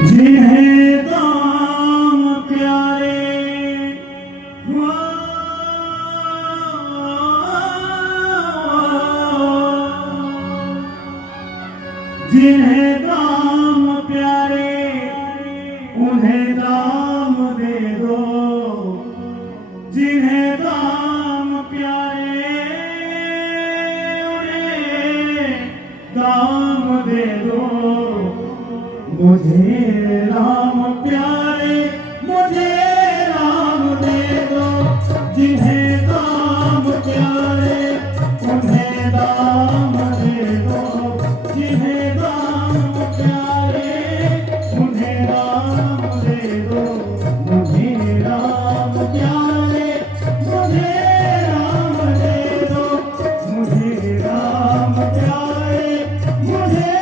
जिन्हें दाम प्यारे जिन्हें दाम प्यारे उन्हें दाम दे दो। जिन्हें दाम प्यारे उन्हें दाम दे दो। मुझे राम प्यारे मुझे राम दे दो। जिन्हें दाम प्यारे उन्हें दाम दे दो। जिन्हें दाम प्यारे उन्हें दाम दे दो। मुझे राम प्यारे मुझे राम दे दो। मुझे राम प्यारे मुझे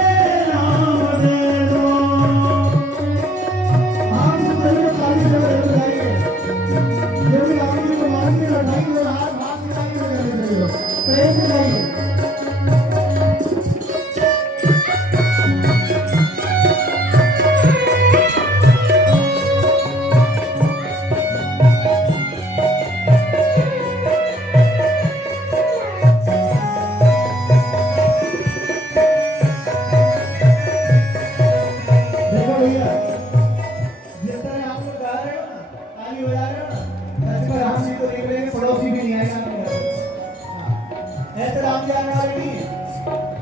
राम दे दो। आप सब ताली बजाइए। जो भी आपकी कुमारी की लड़ाई हो रहा है भाग निकालिए प्रेम से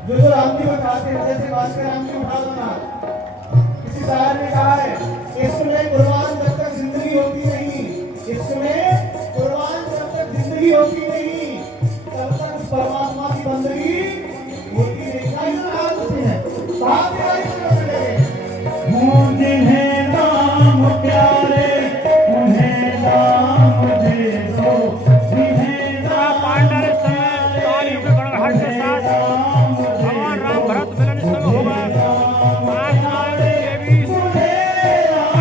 जो राम जी को चाहते हैं जैसे बात कर राम जी उठा दो ना। किसी शायर ने कहा है इसमें कुर्बान जब तक जिंदगी होती नहीं। इसमें कुर्बान जब तक जिंदगी होती नहीं तब तक उस परमात्मा की बंदगी होती नहीं। क्या ये हाल होती है बात जिन्हें नाम प्यारे उन्हें नाम दे दो। जिन्हें नाम पांडव समय काल युग गणहट के साथ भगवान राम भरत मिलन समय होगा 5 मार्च 23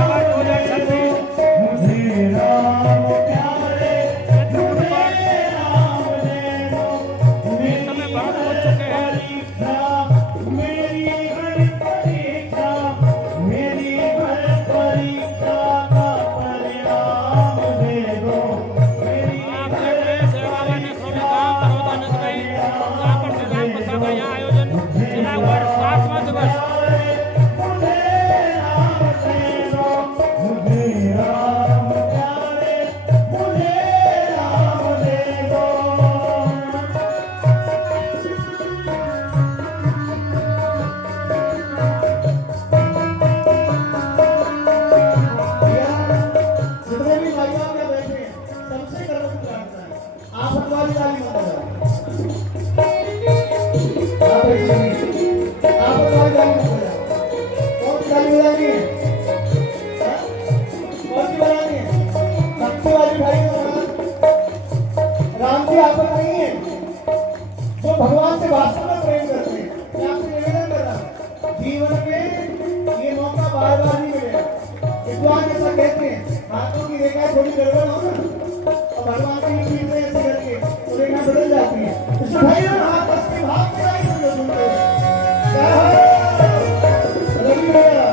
अगस्त 2026। मुझे राम प्यारे इस समय भरत हो चुके हैं। मेरी हर परीक्षा मेरी हर परीक्षा का परिणाम दे दो। मेरी आप देख रहे हैं सेवा वाले स्वामी धाम बड़ौदा नंदगाई यहाँ पर श्रीराम कथा का यहाँ आयोजन जिला वर्ष 7वां दिवस। मुझे राम प्यारे मुझे राम दे दो। जितने भी भाई लोग यहाँ बैठे हैं सबसे करो प्रार्थना है आप हमारी ताली मत बजाओ। आप एक सुनिए आप हमारी ताली मत बजाओ। कौन सी ताली बजानी है? कौन सी बजानी है? सबसे वाली भाई को राम जी आप नहीं है जो भगवान से वास्तव में प्रेम करते हैं। मैं आपसे निवेदन कर रहा हूँ जीवन में ये मौका बार बार नहीं मिलेगा। विद्वान ऐसा कहते हैं हाथों की रेखा थोड़ी गड़बड़ हो ना और भगवान की पीठ में ऐसे करके तो रेखा बदल जाती है। इसमें भाई हाथ असली भाव के आई सुन लो सुनते क्या है लगी भैया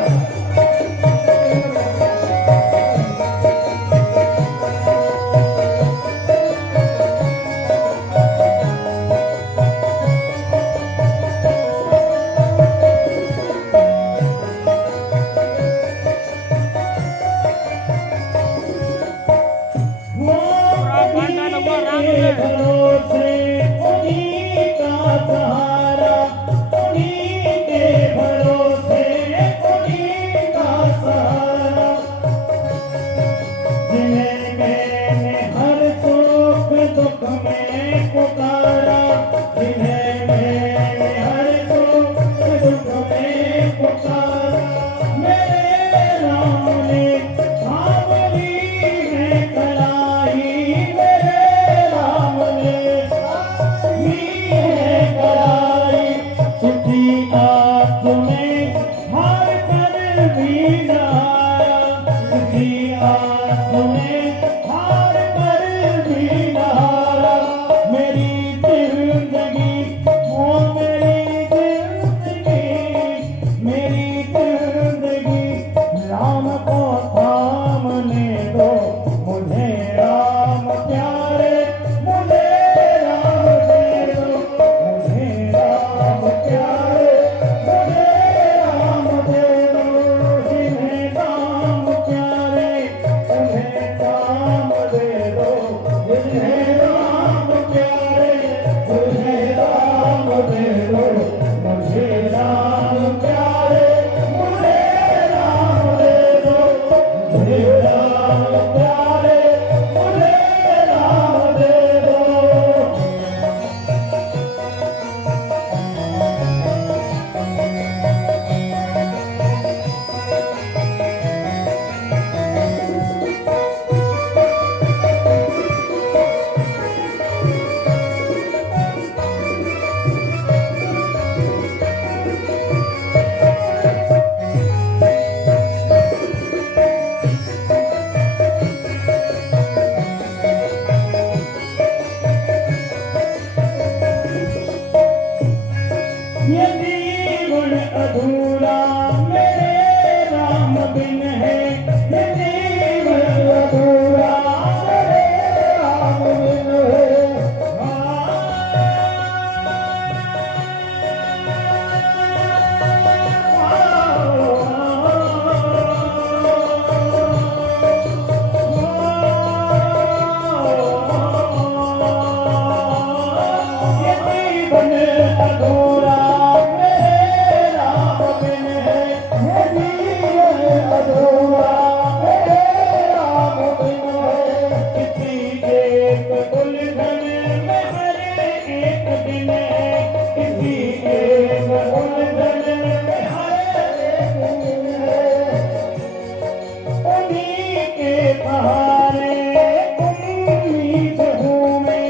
भरोसे उन्हीं का सहारा उन्हीं के अधूरा मेरा मुमकिन है। किसी एक उलझन में हर एक दिन है, किसी एक उलझन में हर एक दिन है। उन्हीं के सहारे उम्मीद हूँ मैं,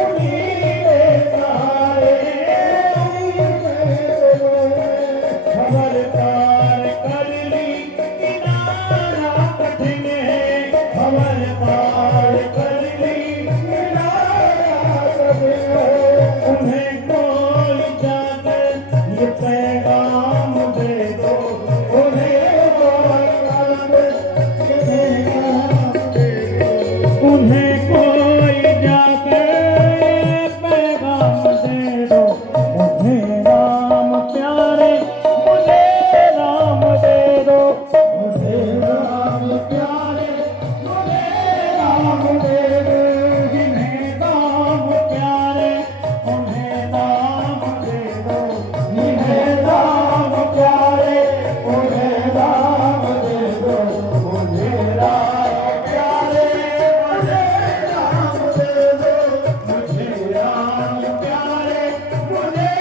उन्हीं के सहारे खबरदार कर ली किनारा कठिन है, खबरदार कर ली किनारा कठिन है। उन्हें कोई जाकर ये पैगाम दे दो, उन्हें कोई जाकर ये पैगाम दे दो, उन्हें कोई जाकर पैगाम दे दो। मुझे राम प्यारे, मुझे राम दे दो, मुझे राम प्यारे, मुझे राम दे दो। जिन्हें राम प्यारे उन्हें राम दे दो, जिन्हें राम प्यारे उन्हें राम दे दो, मुझे राम प्यारे मुझे राम दे दो, मुझे राम प्यारे मुझे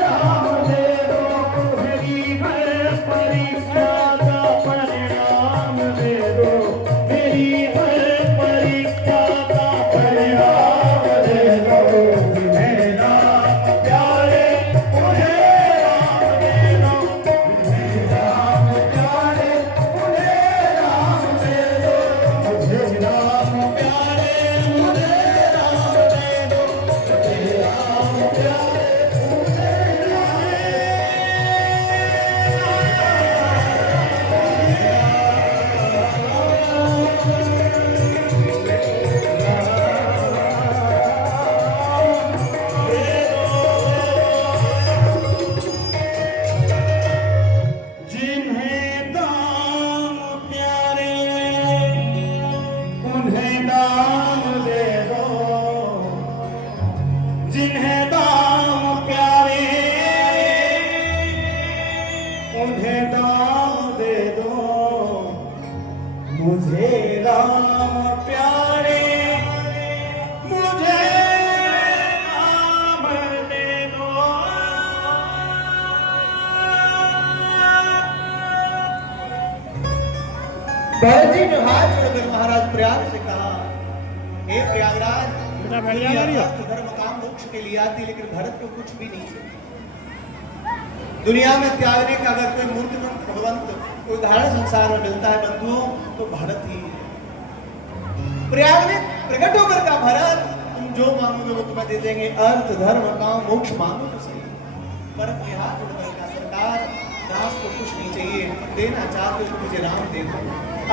राम दे दो। मेरी हर परीक्षा का परिणाम दे दो, मेरी हर परीक्षा का परिणाम दे दो। जिन्हें राम प्यारे उन्हें राम दे दो, जिन्हें राम प्यारे उन्हें राम दे दो, मुझे राम प्यारे मुझे राम दे दो, मुझे राम प्यारे मुझे जिन्हें दाम प्यारे उन्हें दाम दे दो, जिन्हें दाम प्यारे उन्हें दाम दे दो। मुझे राम प्यारे मुझे राम दे दो। भरत जी ने हाथ जोड़कर महाराज प्रयाग से कहा, हे प्रयागराज, बेटा बैठ जा रही हो। अर्थ धर्म काम मोक्ष के लिए आती, लेकिन भरत को कुछ भी नहीं चाहिए। दुनिया में त्यागने का अगर कोई मूर्तिमंत भगवंत कोई उदाहरण संसार में मिलता है बंधुओं, तो भरत ही है। प्रयाग में प्रकट होकर का, भरत तुम जो मांगोगे वो तुम्हें दे देंगे, अर्थ धर्म काम मोक्ष मांगो तो सही। भरत ने हाथ जोड़कर कहा, सरकार दास को कुछ नहीं चाहिए, देना चाहते हो तो मुझे राम दे दो।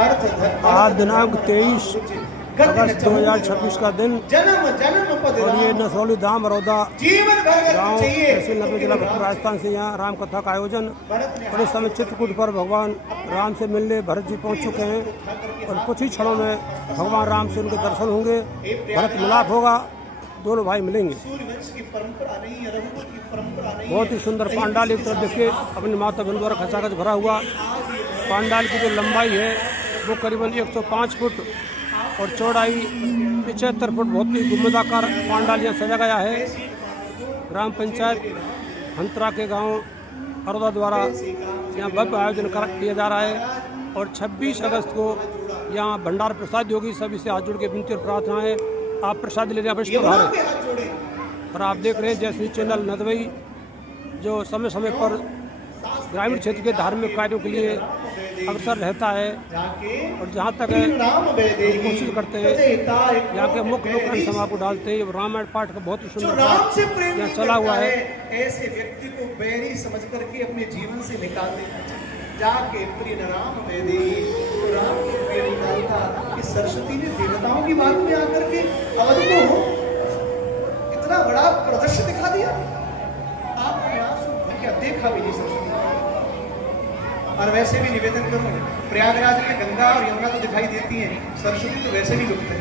अर्थ धर्म आज दिनांक 23 अगस्त 2026 का दिन जन्म जन्म पद और ये राम, नसौली धाम बड़ौदा जीवन भर गाँव चाहिए तहसील नगर जिला राजस्थान से यहाँ राम कथा का आयोजन भरत ने और इस समय चित्रकूट पर भगवान राम से मिलने भरत जी पहुँच चुके हैं और कुछ ही क्षणों में भगवान राम से उनके दर्शन होंगे, भरत मिलाप होगा, दोनों भाई मिलेंगे। सूर्यवंश की परंपरा नहीं है, रघुकुल की परंपरा नहीं बहुत ही सुंदर पांडाल एक तरफ देखिए अपनी माता बहन द्वारा खचाखच भरा हुआ। पांडाल की जो लंबाई है वो करीबन 105 फुट और चौड़ाई 75 फुट, बहुत ही गुम्बदाकार पांडाल यहाँ सजा गया है। ग्राम पंचायत हंतरा के गांव अरोदा द्वारा यहाँ भव्य आयोजन किया जा रहा है और 26 अगस्त को यहाँ भंडार प्रसाद होगी। सभी से हाथ जोड़ के विनती और प्रार्थना है, आप प्रसाद लेने अवश्य पधारें। और आप देख रहे हैं जैसे चैनल नदवई जो समय समय पर ग्रामीण क्षेत्र के धार्मिक कार्यों के लिए अवसर रहता है और जहाँ तक कोशिश करते हैं यहाँ के मुख्य लोग सभा को डालते हैं। रामायण पाठ का बहुत ही सुंदर पाठ यहाँ चला हुआ है। ऐसे व्यक्ति को बैरी समझ करके अपने जीवन से निकाल देना चाहिए। जाके प्रिय राम वेदी तो राम की प्रिय निकालता कि सरस्वती ने देवताओं की बात में आकर के अवध को इतना बड़ा प्रदर्शन दिखा दिया। आपने आंसू क्या देखा भी नहीं सरस्वती। और वैसे भी निवेदन करूं, प्रयागराज में गंगा और यमुना तो दिखाई देती हैं, सरस्वती तो वैसे भी लुप्त है।